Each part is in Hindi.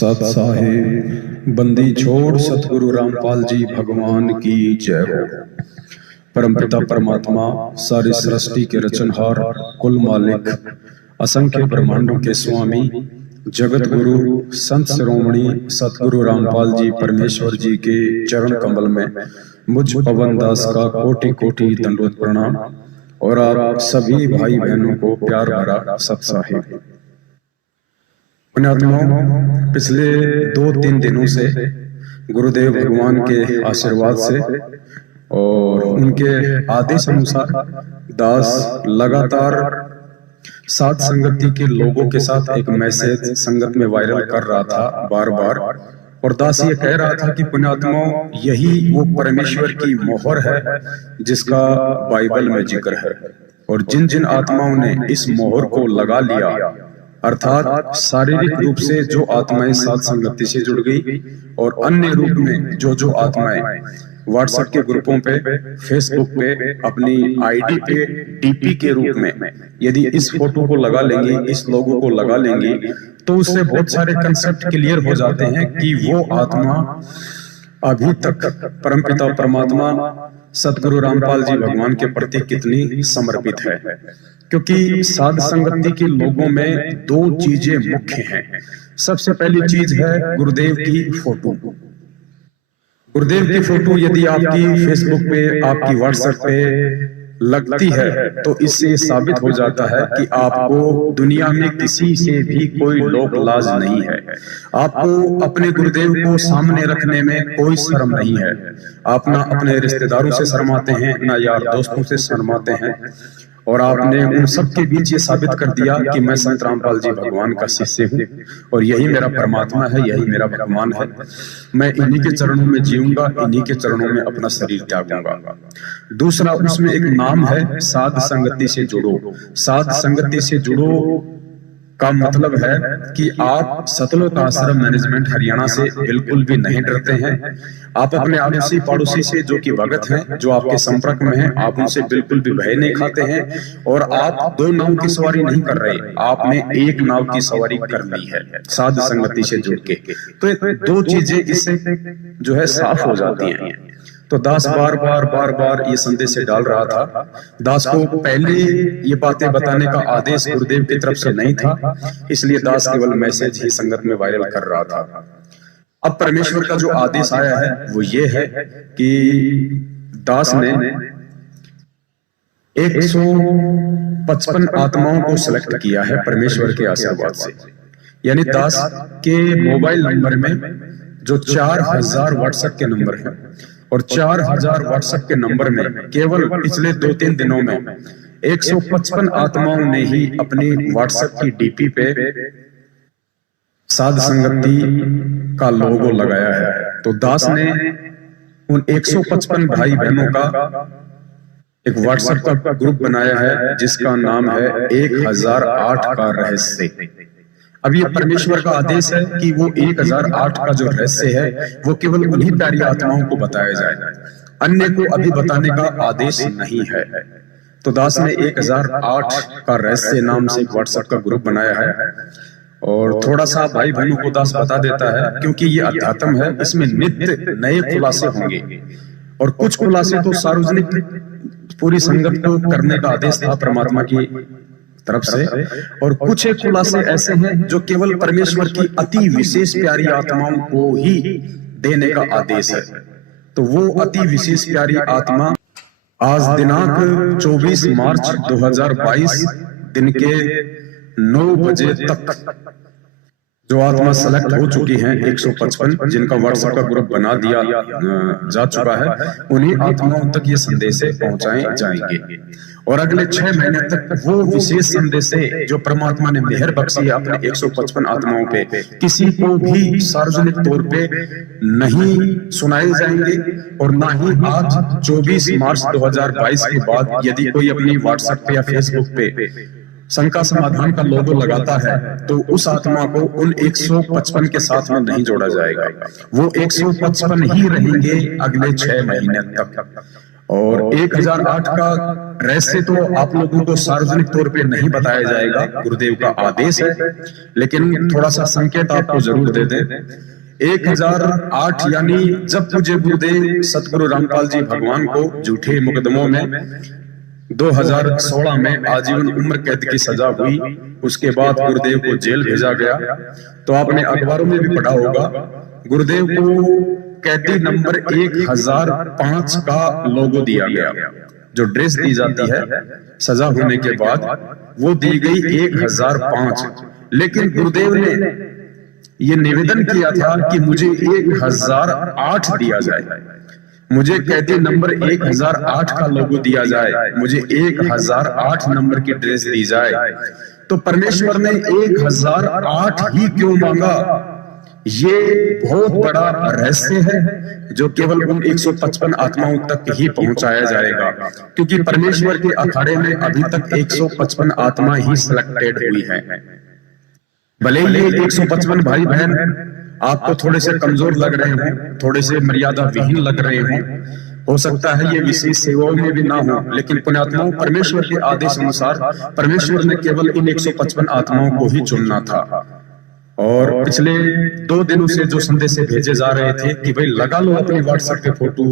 सत साहिब बंदी छोड़ सतगुरु रामपाल जी भगवान की जय हो। परमपिता परमात्मा सारी सृष्टि के रचनहार, कुल मालिक, असंख्य ब्रह्मांडों के स्वामी, जगत गुरु संत शिरोमणि सतगुरु रामपाल जी परमेश्वर जी के चरण कमल में मुझ पवन दास का कोटि कोटि दंडवत प्रणाम और आप सभी भाई बहनों को प्यार भरा सत साहिब। पुण्यात्माओं, पिछले 2-3 दिनों से गुरुदेव भगवान के आशीर्वाद से और उनके आदेश अनुसार दास लगातार साध संगति के लोगों के साथ एक मैसेज संगत में वायरल कर रहा था बार बार, और दास ये कह रहा था कि पुण्यात्माओं, यही वो परमेश्वर की मोहर है जिसका बाइबल में जिक्र है, और जिन जिन आत्माओं ने इस मोहर को लगा लिया, अर्थात शारीरिक रूप से जो आत्माएं साध संगति से जुड़ गई और अन्य रूप में जो आत्माएं व्हाट्सएप के ग्रुपों पे, फेसबुक पे, अपनी आईडी पे डीपी के रूप में यदि इस फोटो को लगा लेंगी, इस लोगो को लगा लेंगी, तो उससे बहुत सारे कंसेप्ट क्लियर हो जाते हैं कि वो आत्मा अभी तक परमपिता परमात्मा सतगुरु रामपाल जी भगवान के प्रति कितनी समर्पित है। क्योंकि साध संगति के लोगों में 2 चीजें मुख्य हैं। सबसे पहली चीज है गुरुदेव की फोटो। गुरुदेव की फोटो यदि आपकी फेसबुक पे, आपकी व्हाट्सएप पे लगती है तो इससे साबित हो जाता है कि आपको दुनिया में किसी से भी कोई लोक लाज नहीं है। आपको अपने गुरुदेव को सामने रखने में कोई शर्म नहीं है। आप ना अपने रिश्तेदारों से शर्माते हैं, ना यार दोस्तों से शर्माते हैं, और आपने उन सब के बीच ये साबित कर दिया कि मैं संत रामपाल जी भगवान का शिष्य हूँ और यही मेरा परमात्मा है, यही मेरा भगवान है। मैं इन्हीं के चरणों में जीऊंगा, इन्हीं के चरणों में अपना शरीर त्यागूंगा। दूसरा, उसमें एक नाम है साध संगति से जुड़ो। साध संगति से जुड़ो का मतलब है कि आप सतलोक आश्रम मैनेजमेंट हरियाणा से बिल्कुल भी नहीं डरते हैं। आप अपने आड़ोसी पड़ोसी से जो कि भगत हैं, जो आपके संपर्क में हैं, आप उनसे बिल्कुल भी भय नहीं खाते हैं, और आप 2 नाव की सवारी नहीं कर रहे, आपने एक नाव की सवारी कर ली है साध संगति से जुड़ के। तो 2 चीजें इससे जो है साफ हो जाती हैं। तो दास बार बार ये संदेश से डाल रहा था। दास को पहले ये बातें बताने का आदेश गुरुदेव की तरफ से नहीं था, इसलिए दास केवल मैसेज ही संगत में वायरल कर रहा था। अब परमेश्वर का जो आदेश आया है वो ये है कि दास ने 155 आत्माओं को सिलेक्ट किया है परमेश्वर के आशीर्वाद से। यानी दास के मोबाइल नंबर में जो 4000 व्हाट्सएप के नंबर हैं, और 4000 व्हाट्सएप के नंबर में केवल पिछले 2-3 दिनों में 155 आत्माओं ने ही अपनी व्हाट्सएप की डीपी पे साध संगति का लोगो लगाया है। तो दास ने उन 155 भाई बहनों का एक व्हाट्सएप का ग्रुप बनाया है जिसका नाम है 1008 का रहस्य। अब ये परमेश्वर का आदेश है कि वो 1008 का जो रहस्य है वो केवल उन्हीं प्यारी आत्माओं को बताया जाए, अन्य को अभी बताने का आदेश नहीं है। तो दास ने 1008 का रहस्य नाम से एक व्हाट्सएप का ग्रुप बनाया है, और थोड़ा सा भाई बहनों को दास बता देता है क्योंकि ये अध्यात्म है, इसमें नित्य नए खुलासे होंगे, और कुछ खुलासे तो सार्वजनिक पूरी संगत को करने का आदेश था परमात्मा की तरफ से, और कुछ एक खुलासे ऐसे हैं जो केवल परमेश्वर की अति विशेष प्यारी आत्माओं को ही देने का आदेश है। तो वो अति विशेष प्यारी आत्मा आज दिनांक 24 मार्च 2022 दिन के 9 बजे तक जो आत्मा सेलेक्ट हो चुकी हैं 155, जिनका व्हाट्सएप का ग्रुप बना दिया जा चुका है, उन्हीं आत्माओं तक ये संदेश पहुंचाए जाएंगे। और अगले 6 महीने तक वो विशेष संदेश जो परमात्मा ने मेहर बख्शी है अपने 155 आत्माओं पे, किसी को भी सार्वजनिक तौर पे नहीं सुनाए जाएंगे, और ना ही आज 24 मार्च 2022 के बाद यदि कोई अपनी व्हाट्सएप पे या फेसबुक पे शंका समाधान का लोगो लगाता है तो उस आत्मा को उन 155 के साथ में नहीं जोड़ा जाएगा। वो 155 ही रहेंगे अगले 6 महीने तक। और 1008 का रहस्य तो आप लोगों को सार्वजनिक तौर पे नहीं बताया जाएगा, गुरुदेव का आदेश है, लेकिन थोड़ा सा संकेत आपको जरूर दे दें। 1008 यानी जब मुझे गुरुदेव सतगुरु रामपाल जी भगवान को झूठे मुकदमों में 2016 में आजीवन उम्र कैद की सजा हुई, उसके बाद गुरुदेव को जेल भेजा गया। तो आपने अखबारों में भी पढ़ा होगा, गुरुदेव को कैदी नंबर 1005 का लोगो दिया गया। जो ड्रेस दी जाती है सजा होने के बाद वो दी गई 1005, लेकिन गुरुदेव ने ये निवेदन किया था कि मुझे 1008 दिया जाए, मुझे कैदी नंबर 1008 का लोगो दिया जाए, मुझे 1008 नंबर की ड्रेस दी जाए। तो परमेश्वर ने 1008 ही क्यों मांगा, ये बहुत बड़ा रहस्य है जो केवल उन 155 आत्माओं तक ही पहुंचाया जाएगा, क्योंकि परमेश्वर के अखाड़े में अभी तक 155 आत्मा ही सिलेक्टेड हुई है। भले ही 155 भाई बहन आपको थोड़े से कमजोर लग रहे हों, थोड़े से मर्यादा विहीन लग रहे हों, हो सकता है ये विशेष सेवाओं में भी ना हो, लेकिन पुण्यात्माओं परमेश्वर के आदेश अनुसार परमेश्वर ने केवल इन 155 आत्माओं को ही चुनना था। और पिछले 2 दिनों से जो संदेश भेजे जा रहे थे कि भाई लगा लो अपने व्हाट्सएप पे फोटो,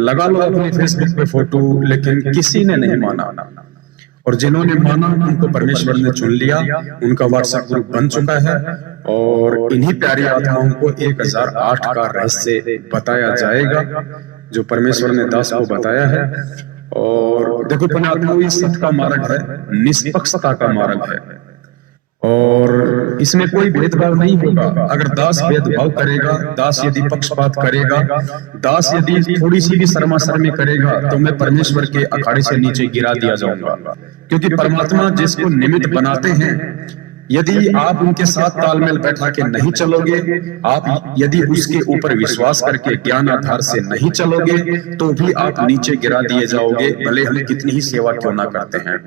लगा लो अपने फेसबुक पे फोटो, लेकिन किसी ने नहीं माना। और जिन्होंने माना उनको परमेश्वर ने चुन लिया, उनका व्हाट्सएप ग्रुप बन चुका है और इन्हीं प्यारी आत्माओं को 1008 का रहस्य बताया जाएगा जो परमेश्वर ने दास को बताया है। और देखो पुण्यात्माओं, ये सत्य का मार्ग है, निष्पक्षता का मार्ग है और इसमें कोई भेदभाव नहीं होगा। अगर दास भेदभाव करेगा, दास यदि पक्षपात करेगा, दास यदि थोड़ी सी भी शर्माशर्मी करेगा, तो मैं परमेश्वर के अखाड़े से नीचे गिरा दिया जाऊंगा। क्योंकि परमात्मा जिसको निमित्त बनाते हैं, यदि आप उनके साथ तालमेल बैठा के नहीं चलोगे, आप यदि उसके ऊपर विश्वास करके ज्ञान आधार से नहीं चलोगे, तो भी आप नीचे गिरा दिए जाओगे, भले हम कितनी ही सेवा क्यों ना करते हैं।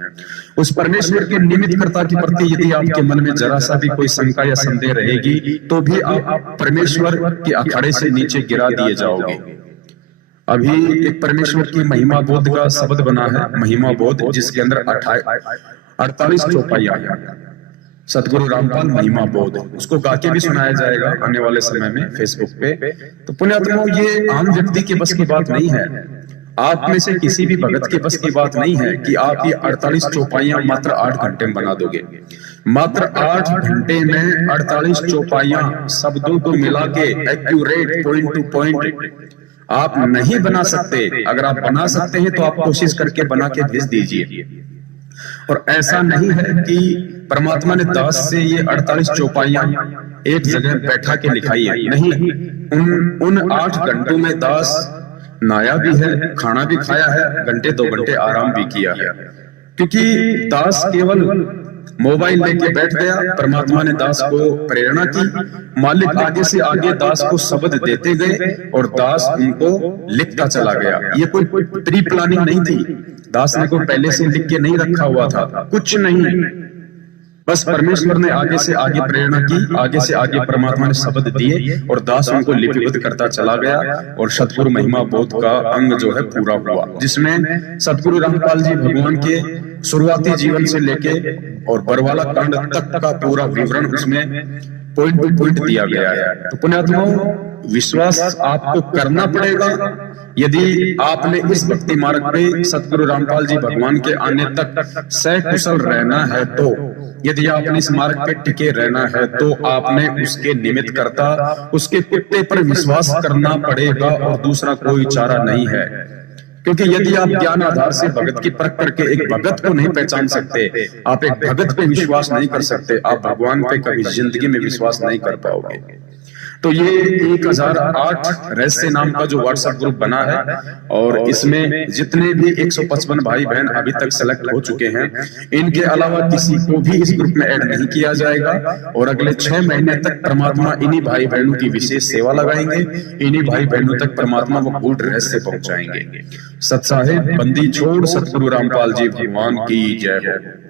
उस परमेश्वर के निमित्त कर्ता के प्रति यदि आपके मन में जरा सा भी कोई शंका या संदेह रहेगी, तो भी आप परमेश्वर के अखाड़े से नीचे गिरा दिए जाओगे। अभी एक परमेश्वर की महिमा बोध का शब्द बना है, महिमा बोध, जिसके अंदर 48 चौपाइयां हैं। सतगुरु रामपाल महिमा बोध, उसको गा के भी सुनाया जाएगा आने वाले समय में फेसबुक पे। तो पुण्यात्माओं, ये आम व्यक्ति के बस की बात नहीं है, आप में से किसी भी भगत के बस की बात नहीं है कि आप ये 48 चौपाइयां मात्र 8 घंटे में बना दोगे। मात्र 8 घंटे में 48 चौपाइयां शब्दों को मिला के एक्यूरेट पॉइंट टू पॉइंट आप नहीं बना सकते। अगर आप बना सकते हैं तो आप कोशिश करके बना के भेज दीजिए। और ऐसा नहीं है कि परमात्मा ने दास से ये 48 चौपाइयां एक जगह बैठा के लिखाई है, नहीं। उन 8 घंटों में दास नहाया भी है, खाना भी खाया है, घंटे 2 घंटे आराम भी किया है। क्योंकि दास केवल मोबाइल लेके बैठ गया, परमात्मा ने दास को प्रेरणा की, मालिक आगे से आगे दास को शब्द देते गए और दास उनको लिखता चला गया। ये कोई प्री प्लानिंग नहीं थी, दास ने को पहले से लिख के नहीं रखा हुआ था, कुछ नहीं। बस परमेश्वर ने आगे से आगे प्रेरणा की, आगे से आगे परमात्मा ने शब्द दिए और दास उनको लिपिबद्ध करता चला गया। और सतगुरु महिमा बोध का अंग जो है पूरा हुआ, जिसमें सतगुरु रामपाल जी भगवान के शुरुआती जीवन से लेके और बरवाला कांड तक का पूरा विवरण उसमें पॉइंट टू पॉइंट दिया गया है। तो पुण्यात्माओं, विश्वास आपको करना पड़ेगा। यदि आपने इस भक्ति मार्ग पे सतगुरु रामपाल जी भगवान के आने तक सकुशल रहना है, तो यदि आपने इस मार्ग पे टिके रहना है, तो आपने उसके निमित्त करता, उसके कुत्ते पर विश्वास करना पड़ेगा और दूसरा कोई चारा नहीं है। क्योंकि यदि आप ज्ञान आधार से भगत की परख करके एक भगत को नहीं पहचान सकते, आप एक भगत पे विश्वास नहीं कर सकते, आप भगवान पे कभी जिंदगी में विश्वास नहीं कर पाओगे। तो ये 1008 रहस्य नाम का जो व्हाट्सएप ग्रुप बना है, और इसमें जितने भी 155 भाई बहन अभी तक सेलेक्ट हो चुके हैं, इनके अलावा किसी को भी इस ग्रुप में ऐड नहीं किया जाएगा। और अगले 6 महीने तक परमात्मा इन्हीं भाई बहनों की विशेष सेवा लगाएंगे, इन्हीं भाई बहनों तक परमात्मा वो गूढ़ रहस्य पहुंचाएंगे। सत साहिब बंदी छोड़ सतगुरु रामपाल जी भगवान की जय हो।